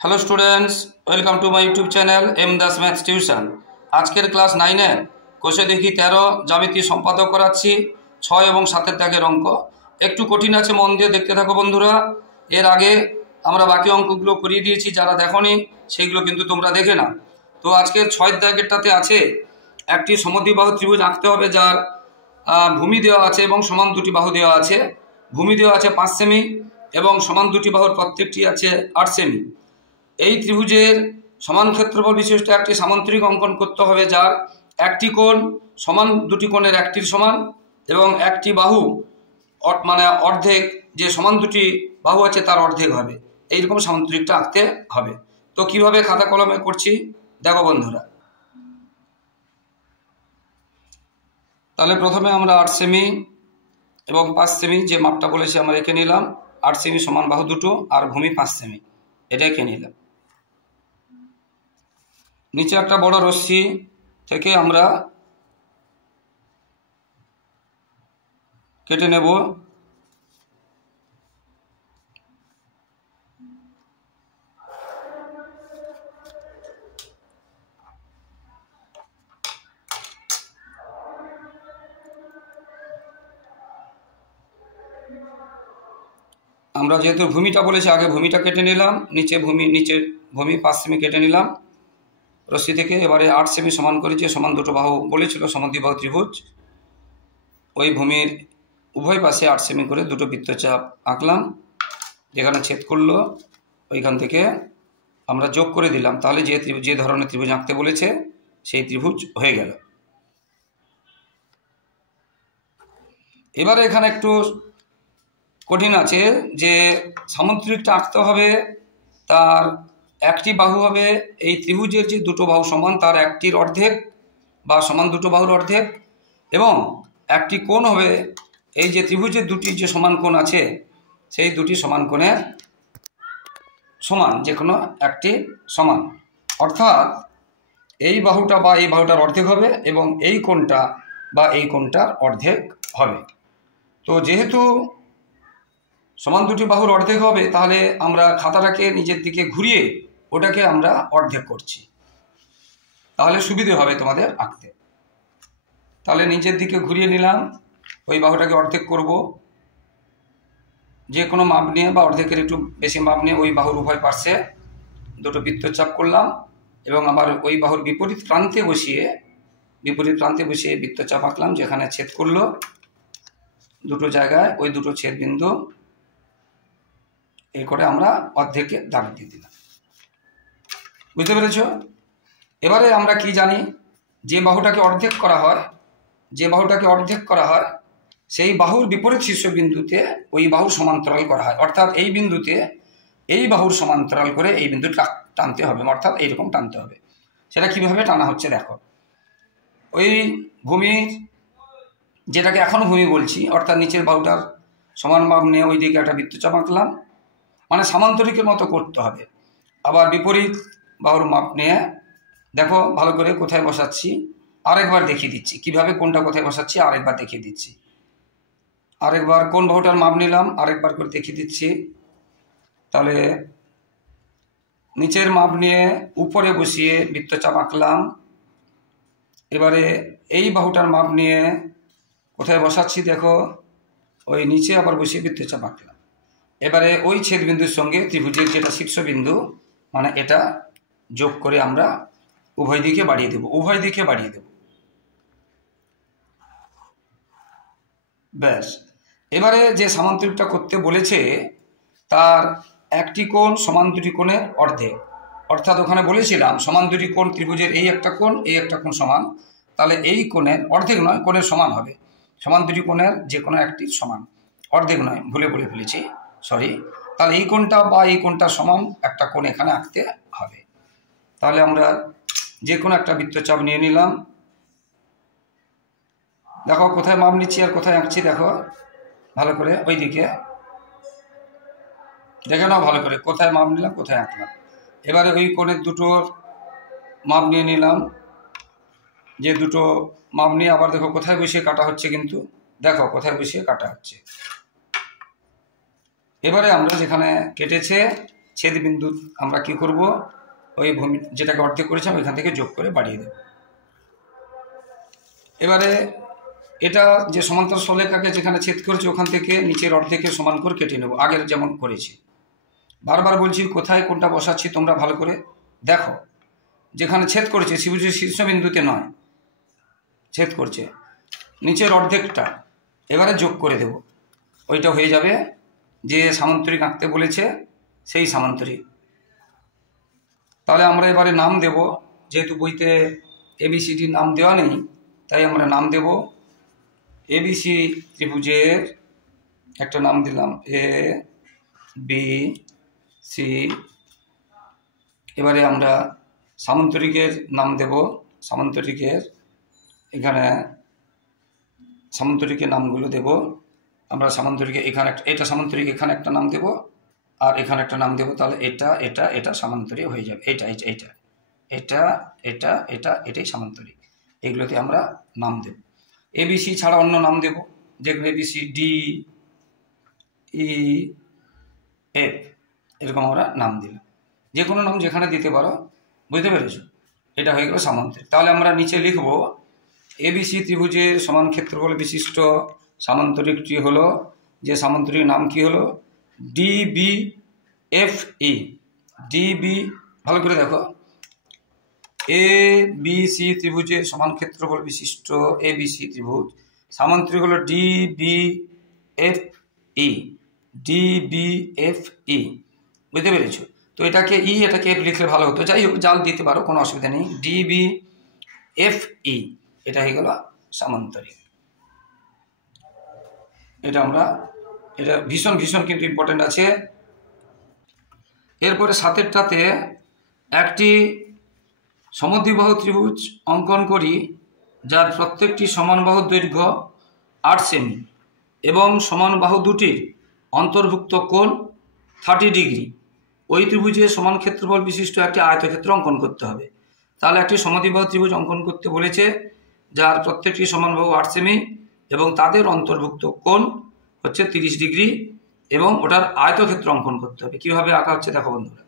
Hello students, welcome to my YouTube channel M Das maths tuition. আজকের class 9-এর কোষে দেখি 13 জ্যামিতি সম্পাদক করাচ্ছি। 6 এবং 7-এর দাগের অঙ্ক একটু কঠিন আছে, মন দিয়ে দেখতে থাকো বন্ধুরা। এর আগে আমরা বাকি অঙ্কগুলো করিয়ে দিয়েছি, যারা দেখোনি সেইগুলো কিন্তু তোমরা দেখে না। তো আজকের 6 দাগেরটাতে আছে একটি সমদ্বিবাহু ত্রিভুজ আঁকতে হবে, যার ভূমি দেওয়া আছে এবং সমান দুটি বাহু দেওয়া আছে। ভূমি দেওয়া আছে 5 সেমি এবং সমান দুটি বাহুর প্রত্যেকটি আছে 8 সেমি। এই ত্রিভুজের সমান ক্ষেত্রফল বিশিষ্ট একটি সামান্তরিক অঙ্কন করতে হবে, যার একটি কোণ সমান দুটি কোণের একটির সমান এবং একটি বাহু মানে অর্ধেক, যে সমান দুটি বাহু আছে তার অর্ধেক হবে। এইরকম সামান্তরিকটা আঁকতে হবে। তো কিভাবে খাতা কলমে করছি দেখো বন্ধুরা। তাহলে প্রথমে আমরা 8 সেমি এবং 5 সেমি যে মাপটা বলেছি আমরা এঁকে নিলাম। 8 সেমি সমান বাহু দুটো আর ভূমি 5 সেমি, এটা এঁকে নিলাম। নিচে একটা বড় রশ্মি থেকে আমরা কেটে নেব। আমরা যেহেতু ভূমিটা বলেছি, আগে ভূমিটা কেটে নিলাম। নিচের ভূমি 5 সেমি কেটে নিলাম রশ্মি থেকে। এবারে 8 সেমি সমান করেছি, সমান দুটো বাহু বলেছিল সমদ্বিবাহু ত্রিভুজ। ওই ভূমির উভয় পাশে 8 সেমি করে দুটো বৃত্তচাপ আঁকলাম। যেখানে ছেদ করলো ওইখান থেকে আমরা যোগ করে দিলাম। তাহলে যে ধরনের ত্রিভুজ আঁকতে বলেছে সেই ত্রিভুজ হয়ে গেল। এবারে এখানে একটু কঠিন আছে, যে সামান্তরিকটা আঁকতে হবে, তার একটি বাহু হবে এই ত্রিভুজের যে দুটো বাহু সমান তার একটির অর্ধেক বা সমান দুটো বাহুর অর্ধেক, এবং একটি কোণ হবে এই যে ত্রিভুজের দুটি যে সমান কোণ আছে সেই দুটি সমান কোণের সমান, যে কোনো একটি সমান। অর্থাৎ এই বাহুটা বা এই বাহুটার অর্ধেক হবে এবং এই কোণটা বা এই কোণটার অর্ধেক হবে। তো যেহেতু সমান দুটি বাহুর অর্ধেক হবে, তাহলে আমরা খাতাটাকে নিজের দিকে ঘুরিয়ে ওটাকে আমরা অর্ধেক করছি, তাহলে সুবিধে হবে তোমাদের আঁকতে। তাহলে নিচের দিকে ঘুরিয়ে নিলাম, ওই বাহুটাকে অর্ধেক করব। যে কোনো মাপ নিয়ে বা অর্ধেকের একটু বেশি মাপ নিয়ে ওই বাহুর উভয় পার্শ্বে দুটো বৃত্তচাপ করলাম এবং আবার ওই বাহুর বিপরীত প্রান্তে বসিয়ে বৃত্তচাপ আঁকলাম। যেখানে ছেদ করলো দুটো জায়গায় ওই দুটো ছেদ বিন্দু এই করে আমরা অর্ধেকে দাগ দিয়ে দিলাম। বুঝতে পেরেছ? এবারে আমরা কি জানি, যে বাহুটাকে অর্ধেক করা হয় সেই বাহুর বিপরীত শীর্ষবিন্দুতে ওই বাহুর সমান্তরাল করা হয়। অর্থাৎ এই বিন্দুতে এই বাহুর সমান্তরাল করে এই বিন্দুটা টানতে হবে, অর্থাৎ এইরকম টানতে হবে। সেটা কিভাবে টানা হচ্ছে দেখো। ওই ভূমির, যেটাকে এখনো ভূমি বলছি, অর্থাৎ নিচের বাহুটার সমান মাপ নিয়ে ওই দিকে একটা বৃত্তচাপ আঁকলাম, মানে সামান্তরিকের মতো করতে হবে। আবার বিপরীত বাহুর মাপ নিয়ে দেখো ভালো করে কোথায় বসাচ্ছি, আরেকবার দেখিয়ে দিচ্ছি কিভাবে কোনটা কোথায় বসাচ্ছি, আরেকবার দেখিয়ে দিচ্ছি। আরেকবার কোন বাহুটার মাপ নিলাম আরেকবার করে দেখিয়ে দিচ্ছি। তাহলে নিচের মাপ নিয়ে উপরে বসিয়ে বৃত্তচাপ আঁকলাম। এবারে এই বাহুটার মাপ নিয়ে কোথায় বসাচ্ছি দেখো, ওই নিচে আবার বসিয়ে বৃত্তচাপ আঁকলাম। এবারে ওই ছেদবিন্দুর সঙ্গে ত্রিভুজের যেটা শীর্ষবিন্দু, মানে এটা যোগ করে আমরা উভয় দিকে বাড়িয়ে দেব। ব্যাস। এবারে যে সামান্তরিকটা করতে বলেছে তার একটি কোণ সমান দুটি কোণের অর্ধেক। অর্থাৎ ওখানে বলেছিলাম সমান দুটি কোণ ত্রিভুজের এই একটা কোণ সমান, তাহলে এই কোণের অর্ধেক নয়, কোণের সমান হবে। সমান দুটি কোণের যে কোনো একটি সমান, অর্ধেক নয়, ভুলে ফেলেছি, সরি। তাহলে এই কোণটা বা এই কোণটা সমান একটা কোণ এখানে আঁকতে হবে। তাহলে আমরা যে কোনো একটা বৃত্তচাপ নিয়ে নিলাম। দেখো কোথায় মাপ নিচ্ছি আর কোথায় আঁকছি, দেখো ভালো করে, ওই দিকে দেখে নাও ভালো করে, কোথায় মাপ নিলাম কোথায় আঁকলাম। এবারে ওই কোণের দুটোর মাপ নিয়ে নিলাম। যে দুটো মাপ নিয়ে আবার দেখো কোথায় বসিয়ে কাটা হচ্ছে, কিন্তু দেখো কোথায় বসিয়ে কাটা হচ্ছে। এবারে আমরা যেখানে কেটেছে ছেদ বিন্দু আমরা কি করব, ওই ভূমি যেটাকে অর্ধেক করেছিলাম ওইখান থেকে যোগ করে বাড়িয়ে দেব। এবারে এটা যে সমান্তর সরলরেখাকে যেখানে ছেদ করেছি ওখান থেকে নিচের অর্ধেকে সমান করে কেটে নেব, আগের যেমন করেছি। বারবার বলছি কোথায় কোনটা বসাচ্ছি তোমরা ভালো করে দেখো। যেখানে ছেদ করেছে ত্রিভুজের শীর্ষবিন্দুতে নয়, ছেদ করছে নিচের অর্ধেকটা, এবারে যোগ করে দেব, ওইটা হয়ে যাবে যে সামান্তরিক আঁকতে বলেছে সেই সামান্তরিক। তাহলে আমরা এবারে নাম দেব, যেহেতু বইতে এবিসিডির নাম দেওয়া নেই তাই আমরা নাম দেব এবিসি ত্রিভুজের একটা নাম দিলাম এ বি সি। এবারে আমরা সামান্তরিকের নাম দেব, সামান্তরিকের এখানে সামান্তরিকের নামগুলো দেব আমরা। সামান্তরিকে এখানে এটা সামান্তরিক, এখানে একটা নাম দেব আর এখানে একটা নাম দেব। তাহলে এটা এটা এটা সামান্তরিক হয়ে যাবে, এটা এটা এটা এটা এটা এটা এটাই সামান্তরিক। এগুলোতে আমরা নাম দেব। এবিসি ছাড়া অন্য নাম দেব, যেগুলো এবিসি ডি ই এফ এরকম আমরা নাম দিলাম। যে কোনো নাম যেখানে দিতে পারো, বুঝতে পেরেছো? এটা হয়ে গেল সামান্তরিক। তাহলে আমরা নিচে লিখব এবিসি ত্রিভুজের সমান ক্ষেত্রফল বিশিষ্ট সামান্তরিকটি হলো, যে সামান্তরিক নাম কি হলো, ডিবিএফই। ডিবি ভালো করে দেখো, এ বি সি ত্রিভুজের সমান ক্ষেত্রফল বিশিষ্ট এবিসি ত্রিভুজ সামান্তরিক হলো ডিবিএফই। ডিবিএফই, বুঝতে পেরেছো? তো এটাকে ই এটাকে এফ লিখলে ভালো হতো, যাই হোক জাল দিতে পারো, কোনো অসুবিধা নেই। ডিবিএফই এটা হয়ে গেল সামান্তরিক। এটা আমরা এটা ভীষণ ভীষণ কিন্তু ইম্পর্টেন্ট আছে। এরপরে সাতেরটাতে একটি সমদ্বিবাহু ত্রিভুজ অঙ্কন করি যার প্রত্যেকটি সমান বাহুর দৈর্ঘ্য 8 সেমি এবং সমান বাহু দুটির অন্তর্ভুক্ত কোণ 30 ডিগ্রি। ওই ত্রিভুজের সমান ক্ষেত্রফল বিশিষ্ট একটি আয়তক্ষেত্র অঙ্কন করতে হবে। তাহলে একটি সমদ্বিবাহু ত্রিভুজ অঙ্কন করতে বলেছে যার প্রত্যেকটি সমান বাহু 8 সেমি এবং তাদের অন্তর্ভুক্ত কোণ হচ্ছে 30 ডিগ্রি এবং ওটার আয়তক্ষেত্র অঙ্কন করতে হবে। কিভাবে আঁকা হচ্ছে দেখো বন্ধুরা।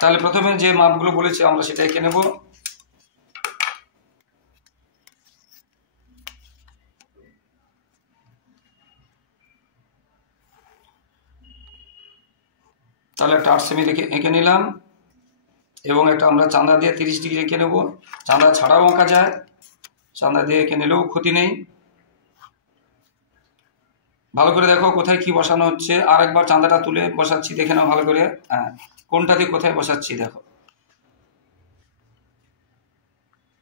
তাহলে প্রথমে যে মাপগুলো বলেছে আমরা সেটা এঁকে নেব। তাহলে একটা 8 সেমি এঁকে নিলাম এবং একটা আমরা চাঁদা দিয়ে 30 ডিগ্রি এঁকে নেব। চাঁদা ছাড়াও আঁকা যায়, চাঁদা দিয়ে এঁকে নিলেও ক্ষতি নেই। ভালো করে দেখো কোথায় কি বসানো হচ্ছে। আর একবার চাঁদাটা তুলে বসাচ্ছি, দেখে নাও ভালো করে। হ্যাঁ, কোনটা দিয়ে কোথায় বসাচ্ছি দেখো।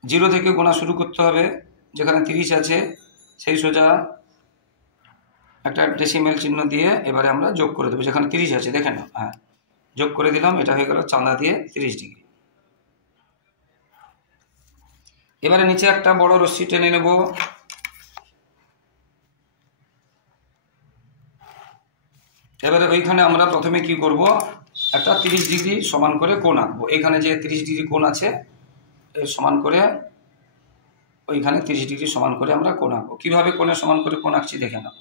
0 থেকে গোনা শুরু করতে হবে, যেখানে 30 আছে সেই সোজা একটা ডেসিমেল চিহ্ন দিয়ে এবারে আমরা যোগ করে দেবো, যেখানে 30 আছে দেখে নাও। হ্যাঁ, যোগ করে দিলাম, এটা হয়ে গেল চাঁদা দিয়ে 30 ডিগ্রি। এবারে নিচে একটা বড় রশ্মি টেনে নেব। এবারে ওইখানে আমরা প্রথমে কি করব, একটা 30 ডিগ্রি সমান করে কোণ আঁকবো। এখানে যে 30 ডিগ্রি কোণ আছে সমান করে ওইখানে 30 ডিগ্রি সমান করে আমরা কোণ আঁকবো। কীভাবে কোণে সমান করে কোণ আঁকছি দেখে নাও।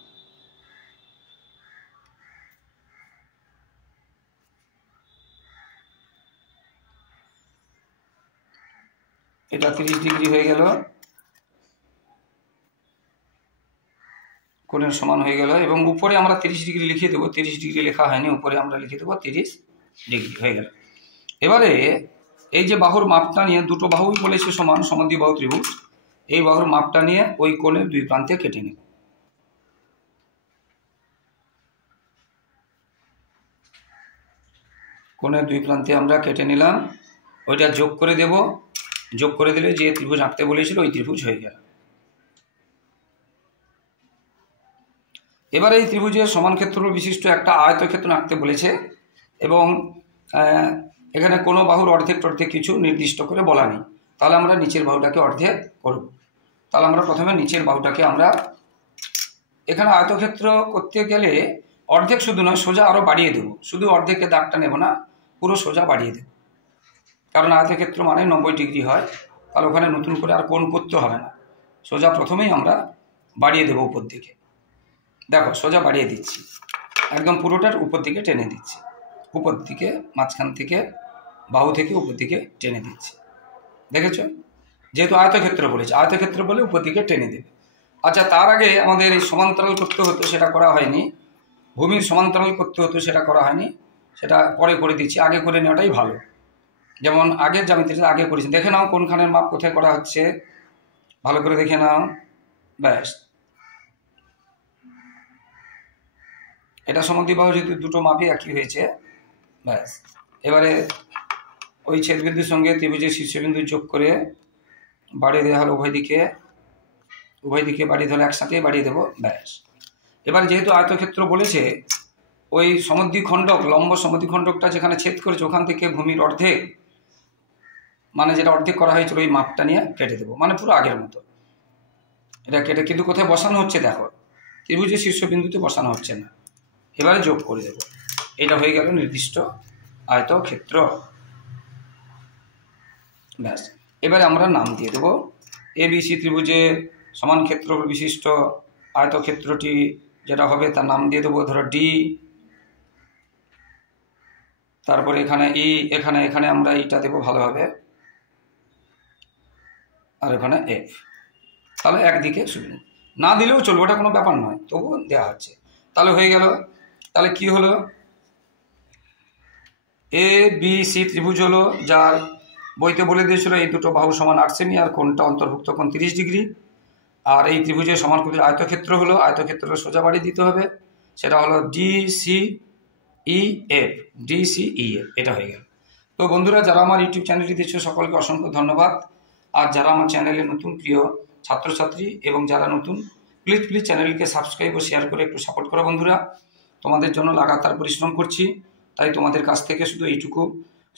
এটা 30 ডিগ্রি হয়ে গেল, কোণের সমান হয়ে গেল এবং উপরে আমরা 30 ডিগ্রি লিখে দেবো। 30 ডিগ্রি লেখা হয়নি, উপরে আমরা লিখে দেবো 30 ডিগ্রি হয়ে গেল। এবারে এই যে বাহুর মাপটা নিয়ে, দুটো বাহুই বলেছে সমান, সমদ্বিবাহু ত্রিভুজ, এই বাহুর মাপটা নিয়ে ওই কোণের দুই প্রান্তে কেটে নেব। কোণের দুই প্রান্তে আমরা কেটে নিলাম, ওইটা যোগ করে দেব। যোগ করে দিলে যে ত্রিভুজ আঁকতে বলেছিল ওই ত্রিভুজ হয়ে গেল। এবার এই ত্রিভুজের সমান ক্ষেত্রফল বিশিষ্ট একটা আয়তক্ষেত্র আঁকতে বলেছে এবং এখানে কোনো বাহুর অর্ধেক টর্ধেক কিছু নির্দিষ্ট করে বলা নেই। তাহলে আমরা নিচের বাহুটাকে অর্ধেক করব। তাহলে আমরা প্রথমে নিচের বাহুটাকে আমরা, এখানে আয়তক্ষেত্র করতে গেলে অর্ধেক শুধু নয়, সোজা আরও বাড়িয়ে দেবো। শুধু অর্ধেকের দাগটা নেব না, পুরো সোজা বাড়িয়ে দেব, কারণ আয়তক্ষেত্র মানে 90 ডিগ্রি হয়। তাহলে ওখানে নতুন করে আর কোণ করতে হবে না, সোজা প্রথমেই আমরা বাড়িয়ে দেবো উপর দিকে। দেখো সোজা বাড়িয়ে দিচ্ছি, একদম পুরোটার উপর দিকে টেনে দিচ্ছি, উপর দিকে মাঝখান থেকে বাহু থেকে উপর দিকে টেনে দিচ্ছি। দেখেছ? যেহেতু আয়তক্ষেত্র বলেছে, আয়তক্ষেত্র বলে উপর দিকে টেনে দেবে। আচ্ছা, তার আগে আমাদের এই সমান্তরাল করতে হতো, সেটা করা হয়নি। ভূমির সমান্তরাল করতে হতো, সেটা করা হয়নি, সেটা পরে করে দিচ্ছি। আগে করে নেওয়াটাই ভালো। যেমন আগের জ্যামিতিটা আগে করেছি, দেখে নাও কোনখানের মাপ কোথায় করা হচ্ছে, ভালো করে দেখে নাও। ব্যাস, এটা সমদ্বিবাহু যেহেতু দুটো মাপই একই হয়েছে। ব্যাস, এবারে ওই ছেদবিন্দুর সঙ্গে ত্রিভুজের শীর্ষবিন্দু যোগ করে বাড়িয়ে দেওয়া হলো উভয় দিকে বাড়িয়ে ধরে একসাথেই বাড়িয়ে দেবো। ব্যাস, এবার যেহেতু আয়তক্ষেত্র বলেছে, ওই সমদ্বিখণ্ডক, লম্ব সমদ্বিখণ্ডকটা যেখানে ছেদ করেছে ওখান থেকে ভূমির অর্ধেক, মানে যেটা অর্ধেক করা হয়েছিল, ওই মাপটা নিয়ে কেটে দেবো, মানে পুরো আগের মতো। এটা কেটে কিন্তু কোথায় বসানো হচ্ছে দেখো, ত্রিভুজের শীর্ষবিন্দুতে বসানো হচ্ছে না। এবারে যোগ করে দেবো, এটা হয়ে গেল নির্দিষ্ট আয়তক্ষেত্র। ব্যাস, এবারে আমরা নাম দিয়ে দেবো। ABC ত্রিভুজে সমান ক্ষেত্রফল বিশিষ্ট আয়তক্ষেত্রটি যেটা হবে তার নাম দিয়ে দেবো ধরো ডি। তারপরে এখানে ই, এখানে আমরা ইটা দেবো ভালোভাবে, আর এখানে এফ। তাহলে একদিকে সুবিধা, না দিলেও চলবে, ওটা কোনো ব্যাপার নয়, তবুও দেওয়া হচ্ছে। তাহলে হয়ে গেল। তাহলে কি হলো, ABC ত্রিভুজ হলো, যার বইতে বলে দিয়েছিল এই দুটো বাহু সমান 8 সেমি আর কোণটা অন্তর্ভুক্ত কোণ 30 ডিগ্রি। আর এই ত্রিভুজের সমানকোণের আয়তক্ষেত্র হলো, আয়তক্ষেত্রের সোজা বাড়ি দিতে হবে, সেটা হলো DCEF। এটা হয়ে গেল। তো বন্ধুরা, যারা আমার ইউটিউব চ্যানেলটি দেখছো সকলকে অসংখ্য ধন্যবাদ। আর যারা আমার চ্যানেলে নতুন প্রিয় ছাত্রছাত্রী এবং যারা নতুন, প্লিজ চ্যানেলকে সাবস্ক্রাইব ও শেয়ার করে একটু সাপোর্ট করো বন্ধুরা। তোমাদের জন্য লাগাতার পরিশ্রম করছি, তাই তোমাদের কাছ থেকে শুধু এইটুকু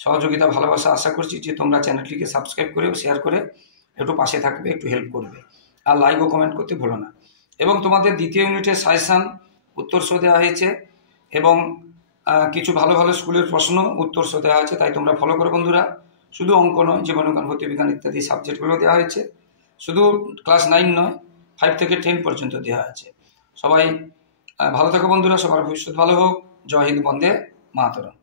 সহযোগিতা ভালোবাসা আশা করছি যে তোমরা চ্যানেলটিকে সাবস্ক্রাইব করে শেয়ার করে একটু পাশে থাকবে, একটু হেল্প করবে, আর লাইক ও কমেন্ট করতে ভুলো না। এবং তোমাদের দ্বিতীয় ইউনিটের সাজেশান উত্তর সহ দেওয়া হয়েছে, এবং কিছু ভালো ভালো স্কুলের প্রশ্ন উত্তর সহ দেওয়া হয়েছে, তাই তোমরা ফলো করো বন্ধুরা। শুধু অঙ্ক নয়, জীবনবিজ্ঞান, ভৌতবিজ্ঞান ইত্যাদি সাবজেক্টগুলো দেওয়া হয়েছে, শুধু ক্লাস 9 নয়, 5 থেকে 10 পর্যন্ত দেওয়া আছে। সবাই ভালো থাকো বন্ধুরা, সবার ভবিষ্যৎ ভালো হোক। জয় হিন্দ, বন্দে মাতরম।